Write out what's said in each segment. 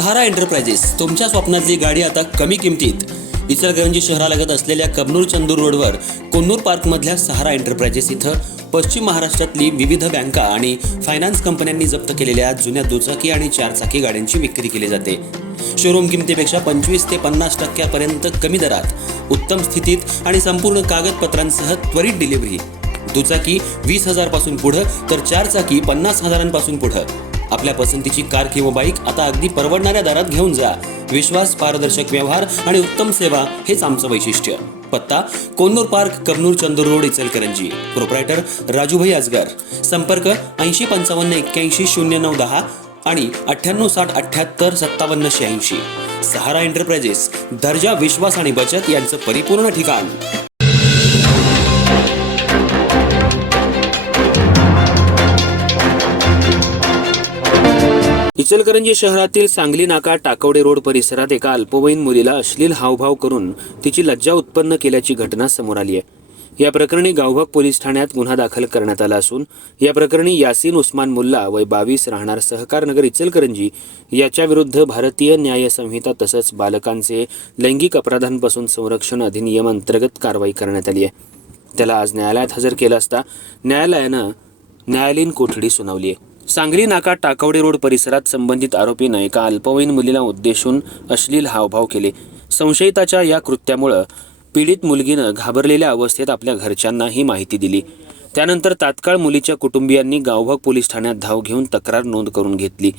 सहारा enterprises तुमच्या स्वप्नातली गाडी आता कमी किमतीत. इचलकरंजी शहरालगत असलेल्या कबनूर चंदूर रोडवर कोन्नूर पार्कमधल्या सहारा एंटरप्राइजेस इथं पश्चिम महाराष्ट्रातली विविध बँका आणि फायनान्स कंपन्यांनी जप्त केलेल्या जुन्या दुचाकी आणि चारचाकी गाड्यांची विक्री केली जाते. शोरूम किमतीपेक्षा 25 ते 50% कमी दरात, उत्तम स्थितीत आणि संपूर्ण कागदपत्रांसह त्वरित डिलिव्हरी. दुचाकी 20,000 पासून पुढे तर चारचाकी 50,000 पुढे. आपल्या पसंतीची कार किंवा बाईक आता अगदी परवडणाऱ्या दरात घेऊन जा. विश्वास, पारदर्शक व्यवहार आणि उत्तम सेवा हेच आमचं वैशिष्ट्य. पत्ता Konnur park, Kabnur Chandur road, Ichalkaranji. Proprietor Rajubhai Ajgar. संपर्क 8055810910 आणि 9860785786. सहारा एंटरप्राइजेस, दर्जा, विश्वास आणि बचत यांचं परिपूर्ण ठिकाण. इचलकरंजी शहरातील सांगली नाका टाकवडे रोड परिसरात एका अल्पवयीन मुलीला अश्लील हावभाव करून तिची लज्जा उत्पन्न केल्याची घटना समोर आली आहे. या प्रकरणी गावभाग पोलीस ठाण्यात गुन्हा दाखल करण्यात आला असून या प्रकरणी यासीन उस्मान मुल्ला वय 22 राहणार सहकारनगर इचलकरंजी याच्या विरुद्ध भारतीय न्याय संहिता तसंच बालकांचे लैंगिक अपराधांपासून संरक्षण अधिनियम अंतर्गत कारवाई करण्यात आली आहे. त्याला आज न्यायालयात हजर केलं असता न्यायालयानं न्यायालयीन कोठडी सुनावली आहे. सांगली नाका टाकवडे रोड परिसरात संबंधित आरोपीनं एका अल्पवयीन मुलीला उद्देशून अश्लील हावभाव केले. संशयिताच्या या कृत्यामुळे पीडित मुलगीनं घाबरलेल्या अवस्थेत आपल्या घरच्यांना ही माहिती दिली. त्यानंतर तात्काळ मुलीच्या कुटुंबियांनी गावभाग पोलीस ठाण्यात धाव घेऊन तक्रार नोंद करून घेतली.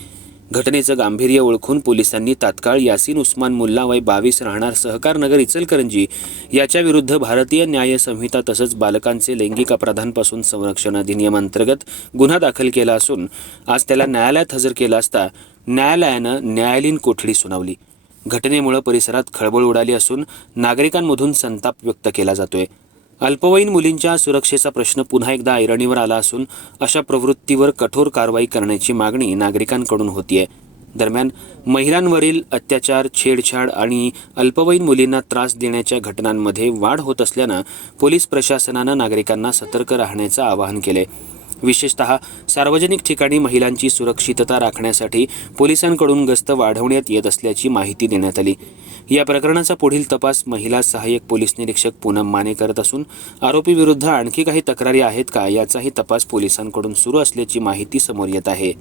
घटनेचं गांभीर्य ओळखून पोलिसांनी तात्काळ यासीन उस्मान मुल्ला वय 22 राहणार सहकारनगर इचलकरंजी याच्या विरुद्ध भारतीय न्याय संहिता तसंच बालकांचे लैंगिक अपराधांपासून संरक्षण अधिनियम अंतर्गत गुन्हा दाखल केला असून आज त्याला न्यायालयात हजर केला असता न्यायालयानं न्यायालयीन कोठडी सुनावली. घटनेमुळे परिसरात खळबळ उडाली असून नागरिकांमधून संताप व्यक्त केला जातोय. अल्पवयीन मुलींच्या सुरक्षेचा प्रश्न पुन्हा एकदा ऐरणीवर आला असून अशा प्रवृत्तीवर कठोर कारवाई करण्याची मागणी नागरिकांकडून होतीये. दरम्यान महिलांवरील अत्याचार, छेडछाड आणि अल्पवयीन मुलींना त्रास देण्याच्या घटनांमध्ये वाढ होत असल्यानं पोलीस प्रशासनानं नागरिकांना सतर्क राहण्याचं आवाहन केलंय. विशेषतः सार्वजनिक ठिकाणी महिलांची सुरक्षितता राखण्यासाठी पोलिसांकडून गस्त वाढवण्यात येत असल्याची माहिती देण्यात आली. या प्रकरणाचा पुढील तपास महिला सहाय्यक पोलीस निरीक्षक पूनम माने करत असून आरोपी विरुद्ध आणखी काही तक्रारी आहेत का याचाही तपास पोलिसांकडून सुरू असल्याची माहिती समोर येत आहे.